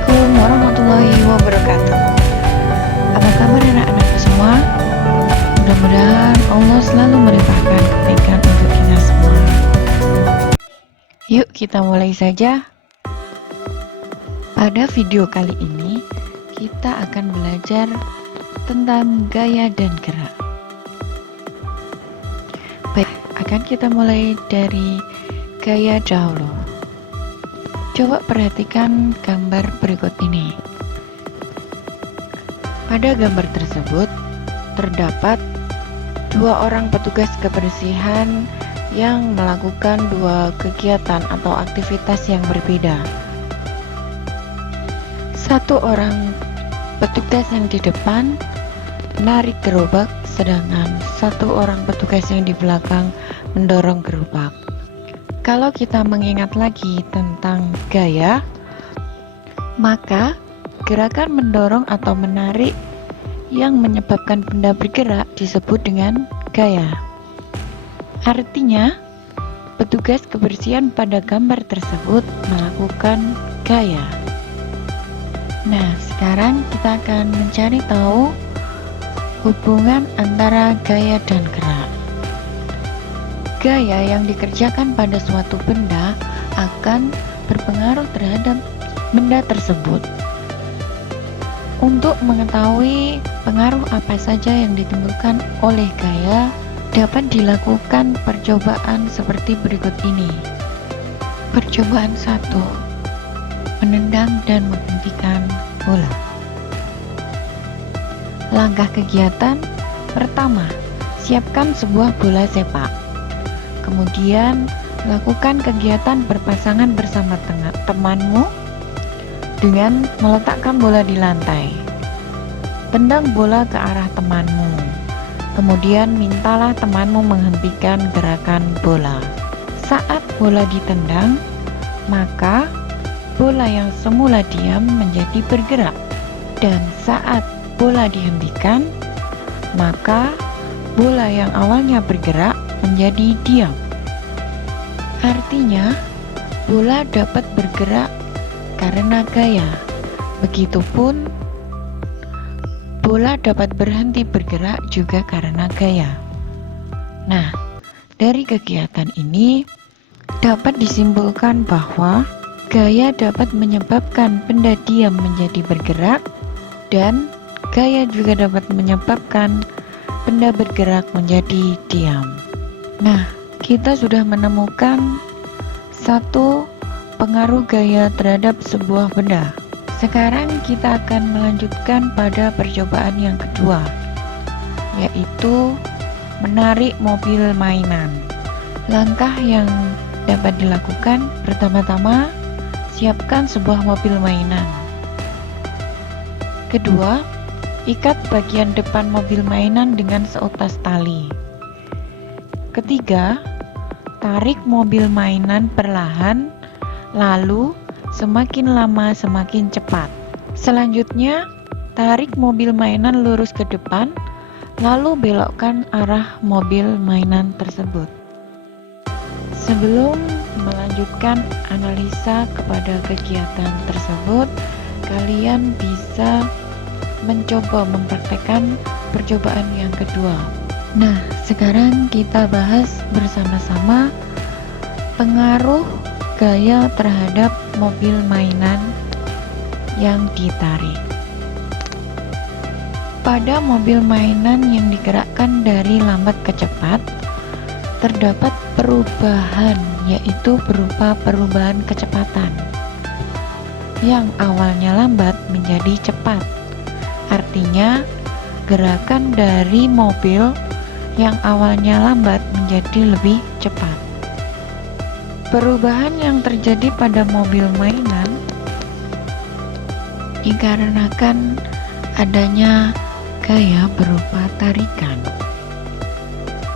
Assalamualaikum warahmatullahi wabarakatuh. Apa kabar anak-anakku semua? Mudah-mudahan Allah selalu melimpahkan kebaikan untuk kita semua. Yuk kita mulai saja. Pada video kali ini kita akan belajar tentang gaya dan gerak. Baik, akan kita mulai dari gaya dahulu. Coba perhatikan gambar berikut ini. Pada gambar tersebut terdapat dua orang petugas kebersihan yang melakukan dua kegiatan atau aktivitas yang berbeda. Satu orang petugas yang di depan menarik gerobak, sedangkan satu orang petugas yang di belakang mendorong gerobak. Kalau kita mengingat lagi tentang gaya, maka gerakan mendorong atau menarik yang menyebabkan benda bergerak disebut dengan gaya. Artinya, petugas kebersihan pada gambar tersebut melakukan gaya. Nah, sekarang kita akan mencari tahu hubungan antara gaya dan gerak. Gaya yang dikerjakan pada suatu benda akan berpengaruh terhadap benda tersebut. Untuk mengetahui pengaruh apa saja yang ditimbulkan oleh gaya, dapat dilakukan percobaan seperti berikut ini. Percobaan 1. Menendang dan menghentikan bola. Langkah kegiatan pertama, siapkan sebuah bola sepak. Kemudian, lakukan kegiatan berpasangan bersama temanmu dengan meletakkan bola di lantai. Tendang bola ke arah temanmu. Kemudian, mintalah temanmu menghentikan gerakan bola. Saat bola ditendang, maka bola yang semula diam menjadi bergerak. Dan saat bola dihentikan, maka bola yang awalnya bergerak menjadi diam. Artinya, bola dapat bergerak karena gaya. Begitupun, bola dapat berhenti bergerak juga karena gaya. Nah, dari kegiatan ini dapat disimpulkan bahwa gaya dapat menyebabkan benda diam menjadi bergerak, dan gaya juga dapat menyebabkan benda bergerak menjadi diam. Nah, kita sudah menemukan satu pengaruh gaya terhadap sebuah benda. Sekarang kita akan melanjutkan pada percobaan yang kedua, yaitu menarik mobil mainan. Langkah yang dapat dilakukan pertama-tama, siapkan sebuah mobil mainan. Kedua, ikat bagian depan mobil mainan dengan seutas tali. Ketiga, tarik mobil mainan perlahan, lalu semakin lama semakin cepat. Selanjutnya, tarik mobil mainan lurus ke depan, lalu belokkan arah mobil mainan tersebut. Sebelum melanjutkan analisa kepada kegiatan tersebut, kalian bisa mencoba mempraktekkan percobaan yang kedua. Nah, sekarang kita bahas bersama-sama pengaruh gaya terhadap mobil mainan yang ditarik. Pada mobil mainan yang digerakkan dari lambat ke cepat, terdapat perubahan, yaitu berupa perubahan kecepatan. Yang awalnya lambat menjadi cepat. Artinya, gerakan dari mobil yang awalnya lambat menjadi lebih cepat. Perubahan yang terjadi pada mobil mainan dikarenakan adanya gaya berupa tarikan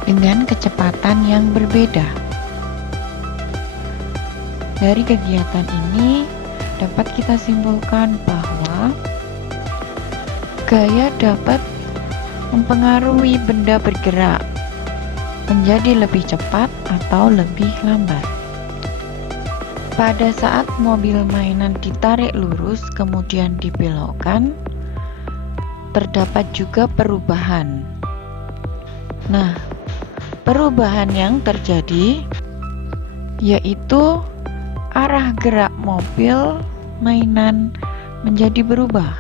dengan kecepatan yang berbeda. Dari kegiatan ini dapat kita simpulkan bahwa gaya dapat mempengaruhi benda bergerak menjadi lebih cepat atau lebih lambat. Pada saat mobil mainan ditarik lurus kemudian dibelokkan, terdapat juga perubahan. Nah, perubahan yang terjadi yaitu arah gerak mobil mainan menjadi berubah.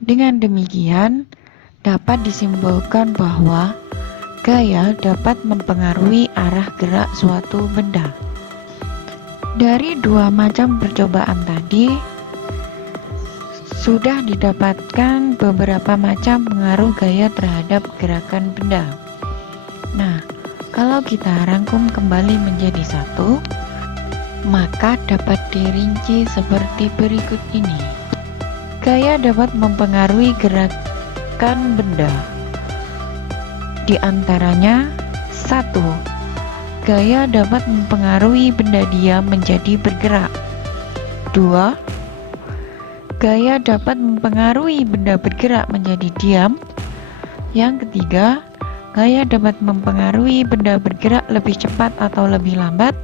Dengan demikian, dapat disimpulkan bahwa gaya dapat mempengaruhi arah gerak suatu benda. Dari dua macam percobaan tadi, sudah didapatkan beberapa macam pengaruh gaya terhadap gerakan benda. Nah, kalau kita rangkum kembali menjadi satu, maka dapat dirinci seperti berikut ini. Gaya dapat mempengaruhi gerakan benda. Di antaranya, 1. Gaya dapat mempengaruhi benda diam menjadi bergerak. 2. Gaya dapat mempengaruhi benda bergerak menjadi diam. Yang ketiga, gaya dapat mempengaruhi benda bergerak lebih cepat atau lebih lambat.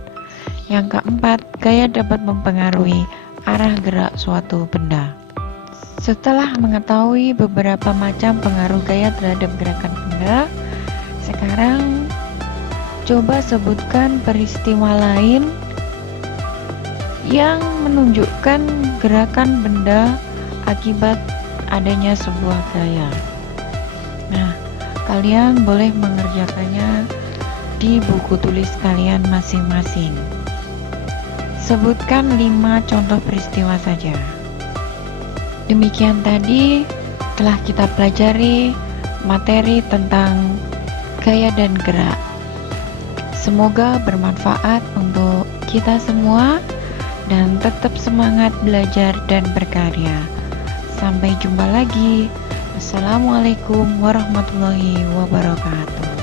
Yang keempat, gaya dapat mempengaruhi arah gerak suatu benda. Setelah mengetahui beberapa macam pengaruh gaya terhadap gerakan benda, sekarang coba sebutkan peristiwa lain yang menunjukkan gerakan benda akibat adanya sebuah gaya. Nah, kalian boleh mengerjakannya di buku tulis kalian masing-masing. Sebutkan 5 contoh peristiwa saja. Demikian tadi telah kita pelajari materi tentang gaya dan gerak. Semoga bermanfaat untuk kita semua dan tetap semangat belajar dan berkarya. Sampai jumpa lagi. Assalamualaikum warahmatullahi wabarakatuh.